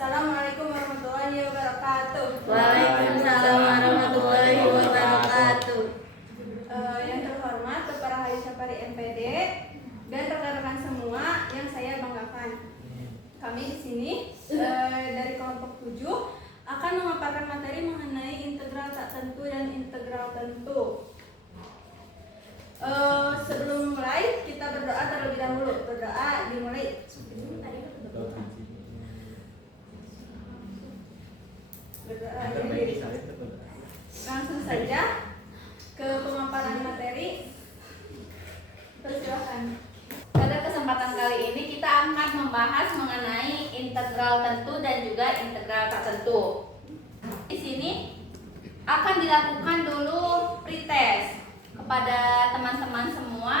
Assalamualaikum warahmatullahi wabarakatuh. Waalaikumsalam warahmatullahi wabarakatuh. Yang terhormat Bapak Rahayu Syafari MPD dan rekan-rekan semua yang saya banggakan. Kami di sini dari kelompok 7 akan memaparkan materi mengenai integral tak tentu dan integral tentu. Sebelum mulai kita berdoa terlebih dahulu. Berdoa dimulai. Langsung saja ke pemaparan materi. Persilakan. Pada kesempatan kali ini kita akan membahas mengenai integral tentu dan juga integral tak tentu. Di sini akan dilakukan dulu pretest kepada teman-teman semua.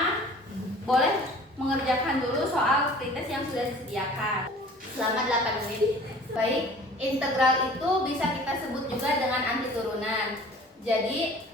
Boleh mengerjakan dulu soal pretest yang sudah disediakan selama 8 menit. Baik, integral itu bisa kita sebut juga dengan anti turunan. Jadi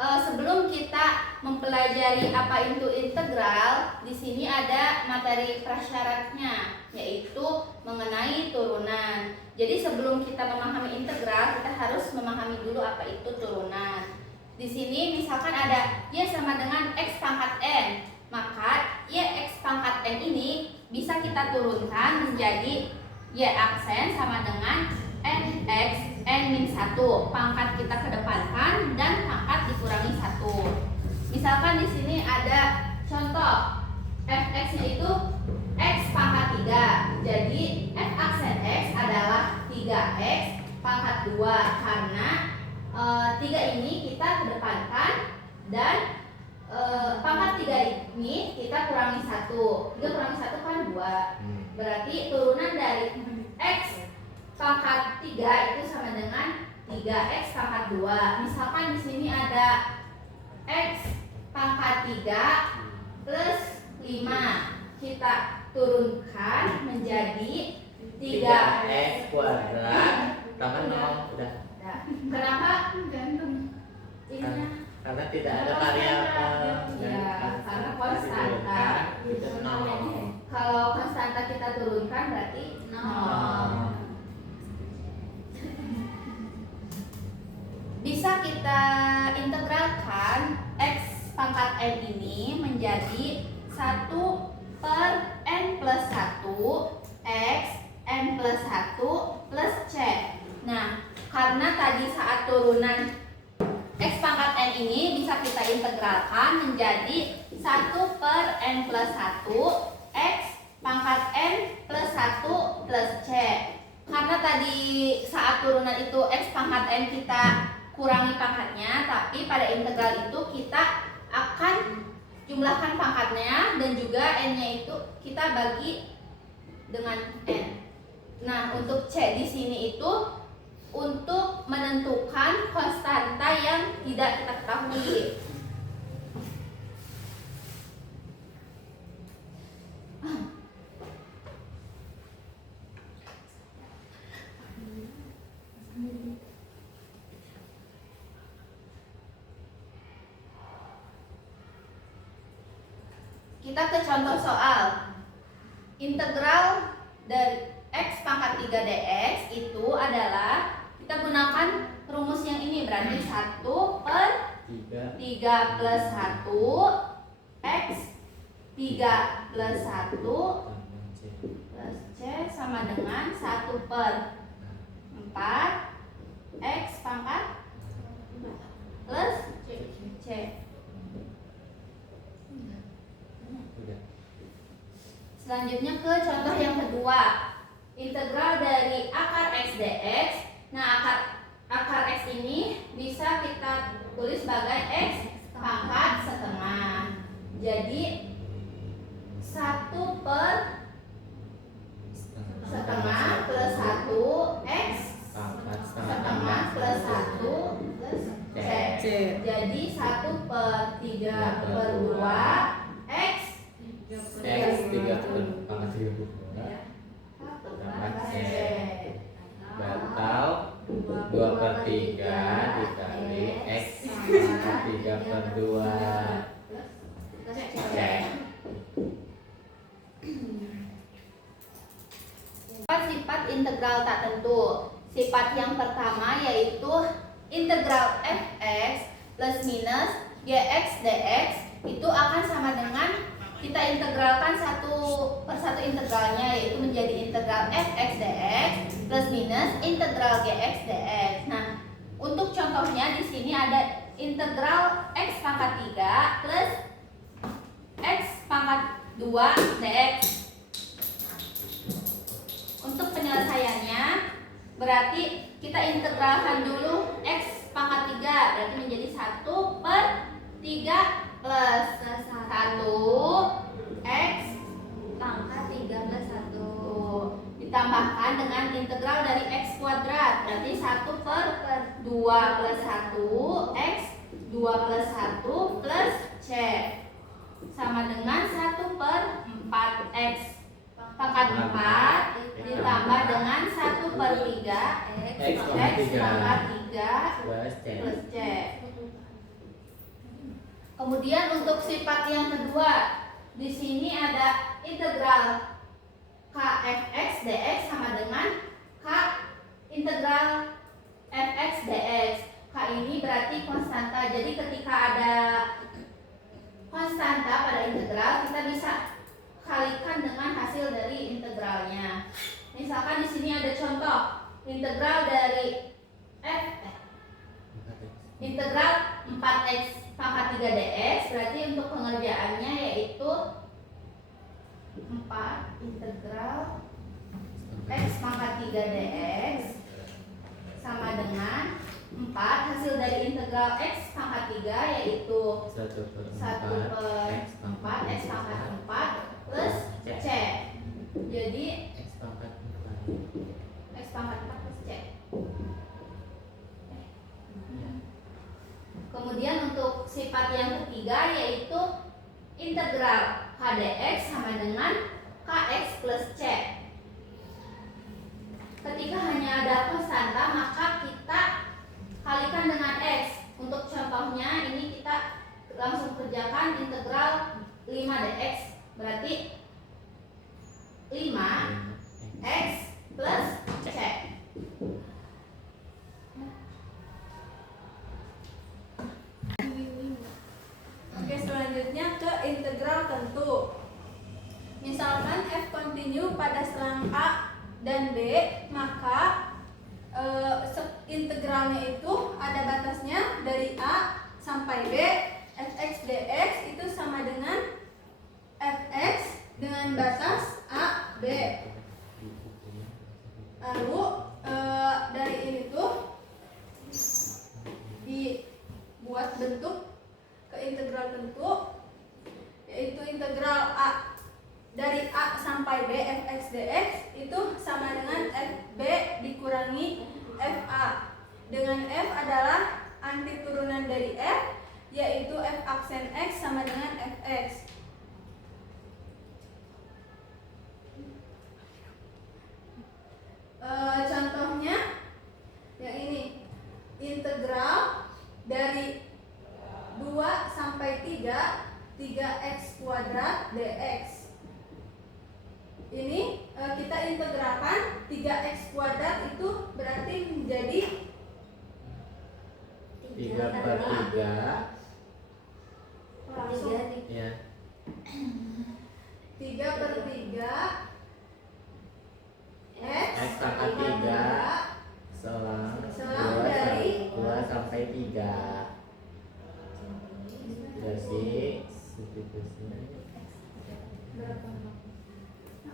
sebelum kita mempelajari apa itu integral, di sini ada materi prasyaratnya, yaitu mengenai turunan. Jadi sebelum kita memahami integral, kita harus memahami dulu apa itu turunan. Di sini misalkan ada y sama dengan x pangkat n, maka y x pangkat n ini bisa kita turunkan menjadi y aksen sama dengan nx n-1. Pangkat kita kedepankan dan pangkat dikurangi 1. Misalkan di sini ada contoh fx-nya itu x pangkat 3. Jadi f aksen x adalah 3x pangkat 2 karena 3 ini kita kedepankan dan pangkat 3 ini kita kurangi 1. 3 kurangi 1 kan 2. Berarti turunan dari x pangkat 3 itu sama dengan 3x pangkat 2. Misalkan di sini ada x pangkat 3 plus 5. Kita turunkan menjadi 3x kuadrat tambah 0 udah. Kenapa? Gantung. Karena tidak ada variabel. Ya, karena konstanta. Itu 0. Kalau konstanta kita turunkan berarti 0. Bisa kita integralkan x pangkat n ini menjadi 1 per n plus 1 x n plus 1 plus c. Nah, karena tadi saat turunan x pangkat n ini bisa kita integralkan menjadi 1 per n plus 1 x pangkat n plus 1 plus c. Karena tadi saat turunan itu x pangkat n kita kurangi pangkatnya, tapi pada integral itu kita akan jumlahkan pangkatnya dan juga n-nya itu kita bagi dengan n. Nah, untuk c di sini itu untuk menentukan konstanta yang tidak kita ketahui. Kita ke contoh soal. Integral dari x pangkat 3 dx itu adalah kita gunakan rumus yang ini, berarti 1 per 3 plus 1 x 3 plus 1 plus c sama dengan 1 per 4 x pangkat plus c. Selanjutnya ke contoh yang kedua, integral dari akar x dx. Nah, akar x ini bisa kita tulis sebagai x pangkat setengah. Jadi 1 per setengah plus 1 x setengah plus 1 plus c. Jadi 1 per 3 per 2 x 3 per pangkat 32 c. Batal 2 per 3 dikali x pangkat 3 per 2 c. Sifat integral integral tak tentu. Sifat yang pertama yaitu integral fx plus minus gx dx itu akan sama dengan kita integralkan satu per satu integralnya, yaitu menjadi integral fx dx plus minus integral gx dx. Nah, untuk contohnya di sini ada integral x pangkat 3 plus x pangkat 2 dx. Untuk penyelesaiannya berarti kita integralkan dulu x pangkat 3, berarti menjadi 1 per 3 plus 1 x pangkat 3 plus 1 ditambahkan dengan integral dari x kuadrat, berarti 1 per 2 plus 1 x 2 plus 1 plus c sama dengan 1 per 4 x pangkat 4 ditambah dengan 1 per 3 x pangkat 3 plus c. Kemudian untuk sifat yang kedua, di sini ada integral k fx dx sama dengan k integral fx dx. K ini berarti konstanta. Jadi ketika ada konstanta pada integral, kita bisa kalikan dengan hasil dari integralnya. Misalkan di sini ada contoh integral dari integral 4x pangkat 3 dx, berarti untuk pengerjaannya yaitu 4 integral x pangkat 3 dx sama dengan 4 hasil dari integral x pangkat 3 yaitu 1 per 4 x pangkat 4 plus c. Jadi x pangkat 4 plus c. Kemudian untuk sifat yang ketiga yaitu integral k dx sama dengan kx plus c. Ketika hanya ada konstanta, maka kita kalikan dengan x. Untuk contohnya ini kita langsung kerjakan integral 5 dx, berarti 5x plus c. Oke, selanjutnya ke integral tentu. Misalkan f kontinu pada selang a dan b, maka integralnya itu ada batasnya dari a sampai b. Fx dx itu sama dengan fx dengan batas a b. Lalu dari ini tuh dibuat bentuk ke integral tentu, yaitu integral a dari a sampai b fx dx itu sama dengan fb dikurangi fa. Dengan f adalah anti turunan dari f, yaitu f aksen x sama dengan fx. Contohnya yang ini, integral dari 2 sampai 3 3x kuadrat dx. Ini kita integralkan 3x kuadrat itu berarti menjadi 3 per 3 langsung ya. 3 per 3 X pangkat 3 selang dari 2 sampai 3. Jadi substitusinya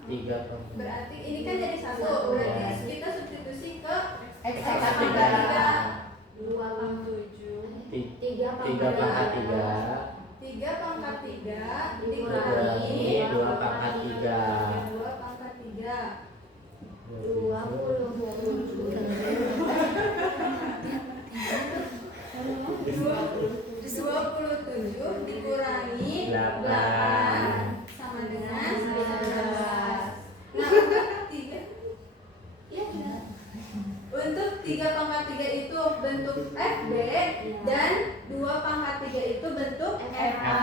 3 per berarti ini kan jadi 1, berarti kita substitusi ke X X pangkat pangkat 3 2 pangkat 7 3 pangkat 3 3 pangkat 3 dikurangi 2 pangkat 3 2 pangkat 3 27 dikurangi 8 sama dengan 19. Nah, untuk 3 pangkat 3 itu bentuk FB dan 2 pangkat 3 itu bentuk FA.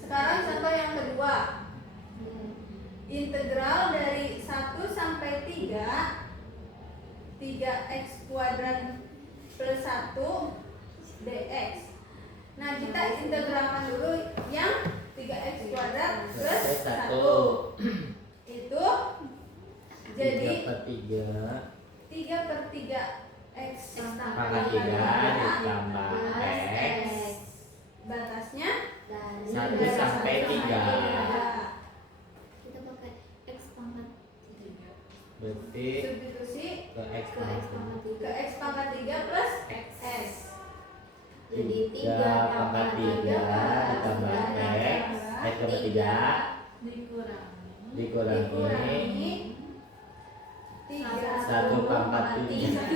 Sekarang contoh yang kedua. integral dari 1 sampai 3 3x kuadrat plus 1 dx. Nah, kita integralkan dulu yang 3x kuadrat plus 1. Itu jadi 3/3 x pangkat 3 ditambah x batasnya 1 sampai 3. Kita pakai x pangkat 3. Berarti substitusi ke x Ke x pangkat 3. ke x pangkat 3 plus x. Jadi 3 pangkat 3 ditambah x pangkat 3 dikurangi 1 pangkat 3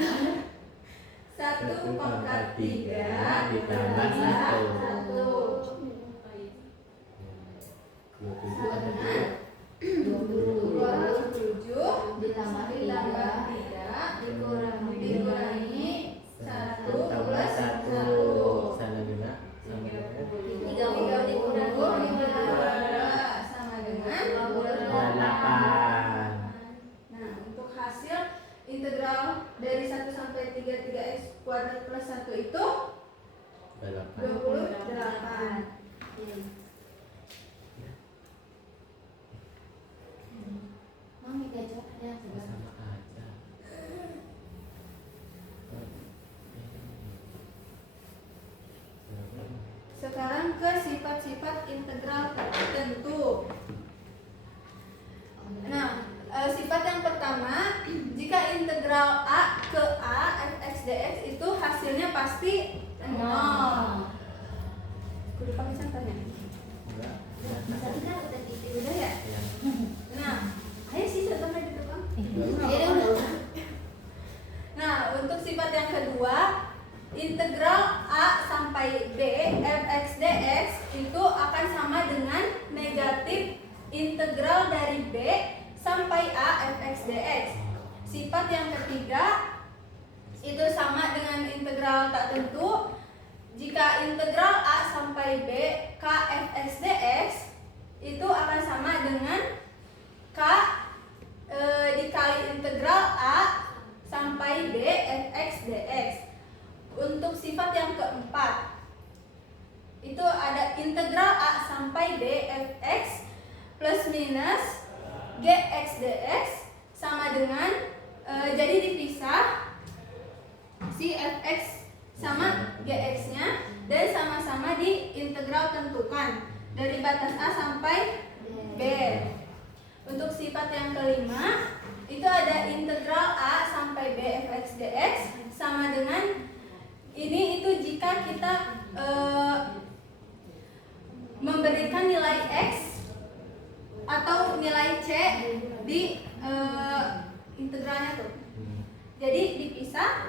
1 pangkat 3 ditambah 1. 27 Ditambah 3 dikurangi 1 tambah plus 1 1. sana juga sama 30 dikurangi 5 sama dengan 8. Nah, untuk hasil integral dari 1 sampai 3 3x kuadrat plus 1 itu 28. Mami gajah ya. Sama aja. Sekarang ke sifat-sifat integral tertentu. Nah, sifat yang pertama, jika integral a ke a fx dx itu hasilnya pasti 0. Kudu pakai contohnya. Enggak. Bisa tidak kita gitu. Udah ya? Ya. Nah, ayo sih contohnya di depan. Jadi udah. Nah, untuk sifat yang kedua, integral a sampai b fx dx itu akan sama dengan negatif integral dari b sampai a fx dx. Sifat yang ketiga itu sama dengan integral tak tentu. Jika integral a sampai b k fx dx itu akan sama dengan k dikali integral a sampai b fx dx. Untuk sifat yang keempat itu ada integral a sampai b fx plus minus gx dx sama dengan jadi dipisah si fx sama gx-nya dan sama-sama di integral tentukan dari batas a sampai b. Untuk sifat yang kelima itu ada integral a sampai b fx dx sama dengan ini itu jika kita memberikan nilai x atau nilai c di integralnya tuh. Jadi dipisah.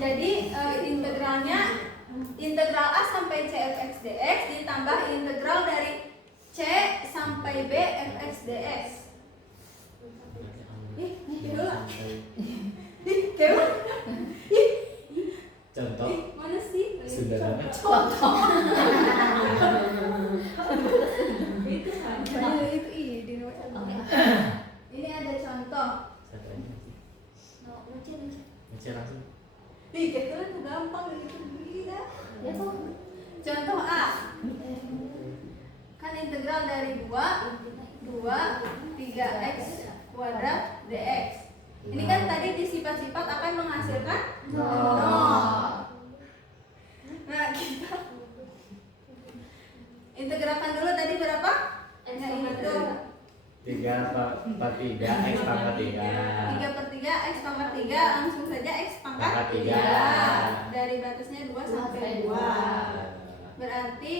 Jadi integralnya integral a sampai c fx dx ditambah integral dari c sampai b fx dx. Ih, Kewan. Contoh Mana sih? sudah lama. Contoh. Ini ada contoh. Satu aja sih. Baca langsung. Ih, kita tuh gampang gitu gila. Ya kok. Contoh A. Kan integral dari 2 3x kuadrat dx. Ini kan tadi di sifat-sifat akan menghasilkan 0. Nah, kita integralkan dulu tadi berapa? Nah, ini tuh 3/3 x pangkat 3. 3/3 x pangkat 3 langsung saja x pangkat Pangkat 3 dari batasnya 2 sampai 2. Berarti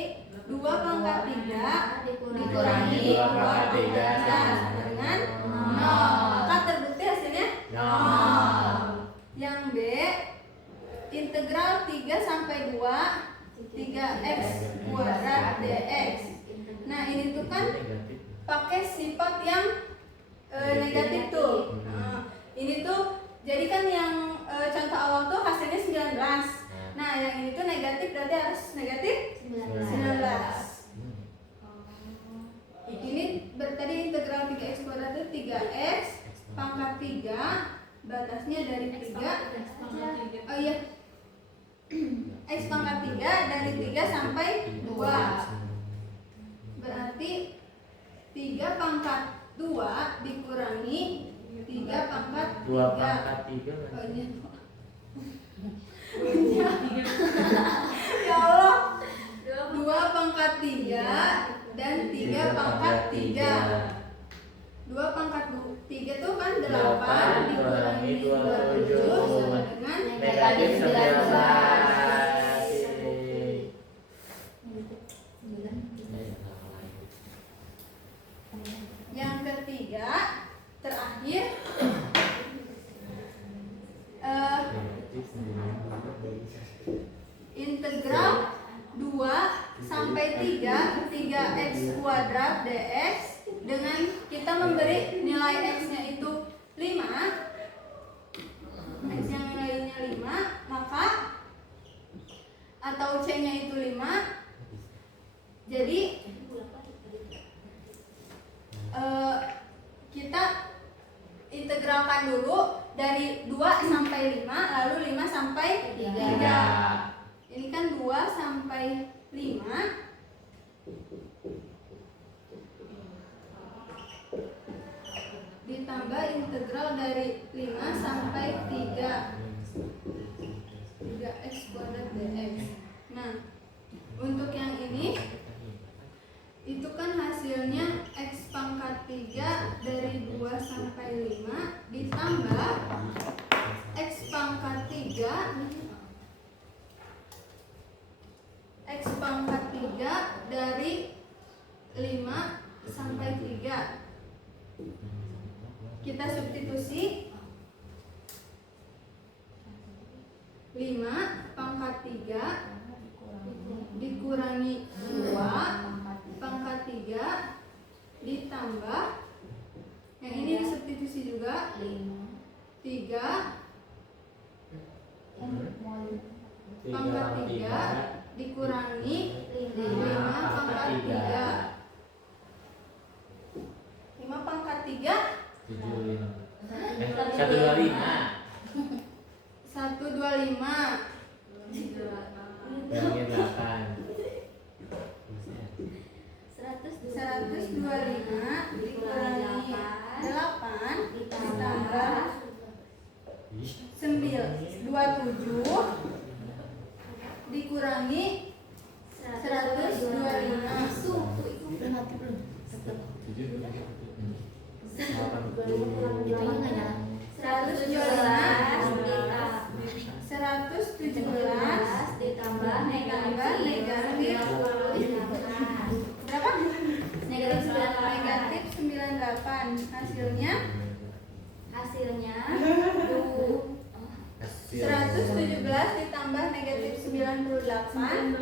2 pangkat 3 dikurangi 2 pangkat 3 sama dengan 0. Maka terbukti hasilnya 0. Yang B integral 3 sampai 2 3x kuadrat dx. Nah, ini tuh kan pakai sifat yang negatif tuh. Ini tuh jadi kan yang contoh awal tuh hasilnya 19. Nah, yang ini tuh negatif berarti harus negatif 19. pangkat 3 batasnya dari 3. Oh iya. X pangkat 3 dari 3 sampai 2. Berarti 3 pangkat 2 dikurangi 3 pangkat 3. 2 pangkat 3 Oh iya. Ya Allah. 2 pangkat 3 dan 3 pangkat 3. 2 pangkat 3 itu kan 8 dikurangi 27 sama dengan negatif 19. Yang ketiga, terakhir integral 2 sampai 3 3x kuadrat dx dengan kita memberi nilai x-nya itu 5, x yang nilainya 5, maka atau c-nya itu 5. Jadi kita integralkan dulu dari 2 sampai 5, lalu 5 sampai 3. Ini kan 2 sampai 5. Ditambah integral dari 5 sampai 3 3x kuadrat dx. Nah, untuk yang ini itu kan hasilnya x pangkat 3 dari 2 sampai 5 ditambah x pangkat 3 x pangkat 3 dari 5 sampai 3. Kita substitusi 5 pangkat 3 dikurangi 2 pangkat 3 ditambah yang ini disubstitusi juga 3 pangkat 3 dikurangi 5 pangkat 3. 5 pangkat 3 125. 125. Kurangin 8. 125 dikurangi 8 ditambah 27 dikurangi 117 ditambah negatif berapa? negatif 98. Hasilnya 117 ditambah negatif 98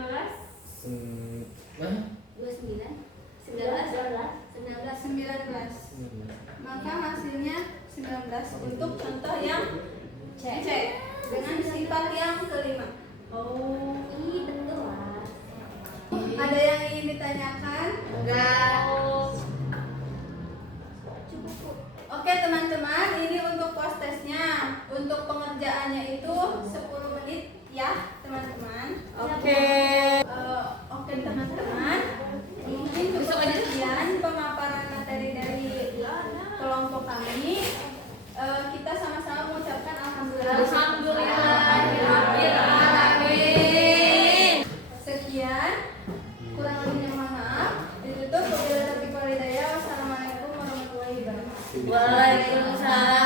19. Maka hasilnya 19 untuk contoh yang C dengan sifat yang kelima. Oh, iya betul lah. Ada yang ingin ditanyakan? Enggak. Oke teman-teman, ini untuk post testnya. Untuk pengerjaannya itu 10 menit ya teman-teman. Oke teman-teman, mungkin cukup sekian pemaparan materi dari kelompok kami. Kita sama-sama mengucapkan alhamdulillahirrahmanirrahim. Sekian, kurang lebihnya mohon maaf. Ditutup. Wabillahi taufiq wal hidayah. Wassalamualaikum warahmatullahi wabarakatuh. Waalaikumsalam.